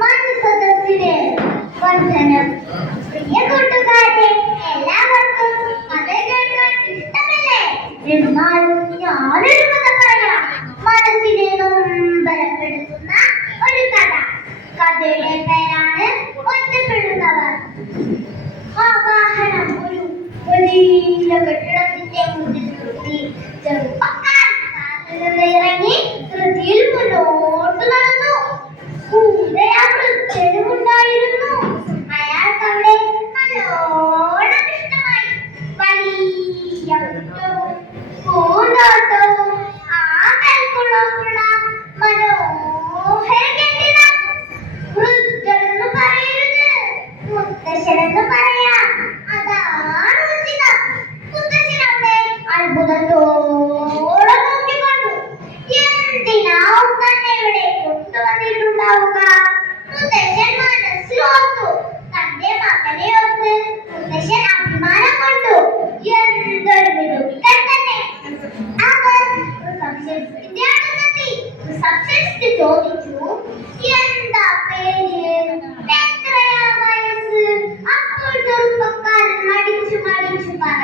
മനസ്സദസ്സിന് വന്ദനം പ്രിയ കൂട്ടുകാരെ എല്ലാവർക്കും കഥ കേൾക്കാൻ ഇഷ്ടമല്ലേ? എന്നാൽ ഞാനൊരു കഥ പറയാം. ഒരു കഥ. കഥയുടെ പേരാണ് ഒറ്റപ്പെടുന്നവർ. ആ വാഹനം ഒരു വലിയ കെട്ടിടത്തിന്റെ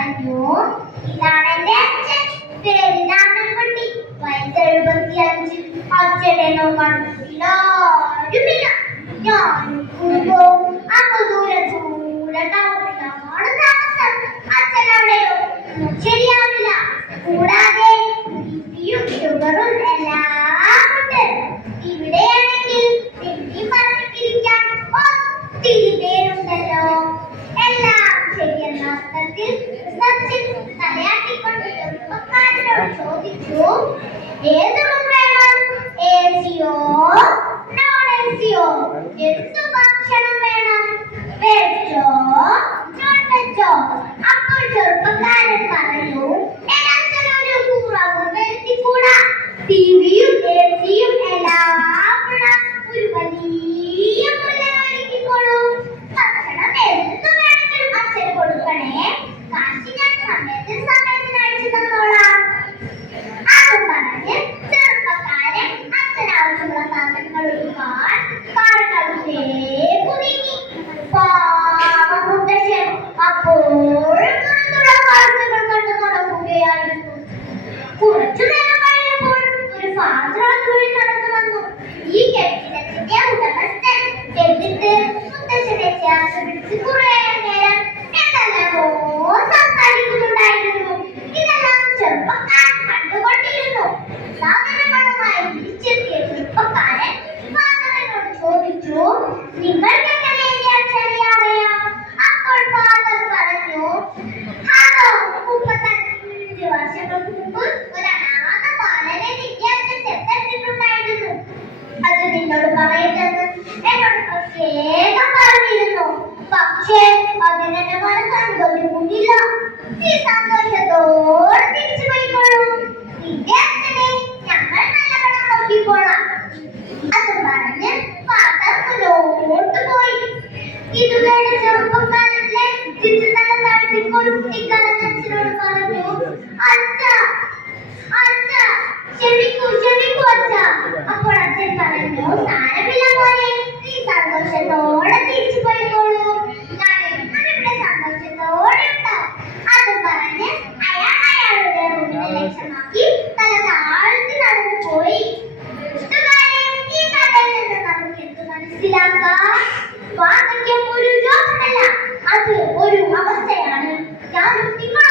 പറഞ്ഞു. ഇതാണ് എന്റെ അച്ഛൻ പേര് രാമൻകുട്ടി. വയസ്സ് എഴുപത്തി അഞ്ച് അച്ഛനെ നോക്കാൻ ആരുമില്ല. ഞാൻ കുടുംബവും അങ്ങ് ദൂരെ ദൂരെ ടൗണിലാണ് താമസം. അച്ഛൻ അവിടെയോ ശരിയാവില്ല. കൂടാതെ ബിപിയും ഷുഗറും എല്ലാം ഉണ്ട്. ഇവിടെയാണെങ്കിൽ തിണ്ടി പറഞ്ഞിരിക്കാൻ ഒത്തിരി പേരുണ്ടല്ലോ. എല്ലാം ശരിയെന്ന അർത്ഥത്തിൽ ഏത് റൂം വേണം? എ സിയോ നോൺ എ സിയോ എന്ത് ഭക്ഷണം വേണം? വെജോ നോൺ വെജോ അപ്പോൾ ചെറുപ്പക്കാരൻ പറഞ്ഞു "എനിക്കതൊരു കുറവും വരുത്തിക്കൂടാ ടിവിയും എ സിയും എല്ലാം പിടിച്ച് കുറേ നേരം എന്തെല്ലാമോ സംസാരിക്കുന്നുണ്ടായിരുന്നു. ഇതെല്ലാം ചെറുപ്പക്കാരൻ കണ്ടുകൊണ്ടിരുന്നു. സാധനങ്ങളുമായി തിരിച്ചെത്തിയ ചെറുപ്പക്കാരൻ ഫാദറിനോട് ചോദിച്ചു നിങ്ങൾക്ക് എങ്ങനെ അപ്പോൾ ഫാദർ പറഞ്ഞു അതോ മുപ്പത്തഞ്ച് വർഷങ്ങൾക്ക് മുമ്പ് ഒരു അനാഥ എന്നോട് പറഞ്ഞിരുന്നു പക്ഷേ അതിനെന്നെ മനസ്സ് അനുഭവിക്കുന്നില്ല നീ സന്തോഷത്തോടെ തിരിച്ചു പോയിക്കോളൂ. നിന്റെ അച്ഛനെ ഞങ്ങൾ നല്ലവണ്ണം നോക്കിക്കോളാം. അത് പറഞ്ഞ് ഫാദർ മുന്നോട്ട് പോയി. ഇത് കേട്ട ചെറുപ്പക്കാരൻ ലജ്ജിച്ച് തല ഇക്കാലത്ത് അച്ഛനോട് പറഞ്ഞു അച്ഛ അച്ഛ ക്ഷമിക്കൂ ക്ഷമിക്കൂ അച്ഛ. അപ്പോൾ അച്ഛൻ പറഞ്ഞു സാരമില്ല മോനെ നീ സന്തോഷത്തോടെ തിരിച്ചു ഒരു അവസ്ഥയാണ്. ഞാനും നിങ്ങളും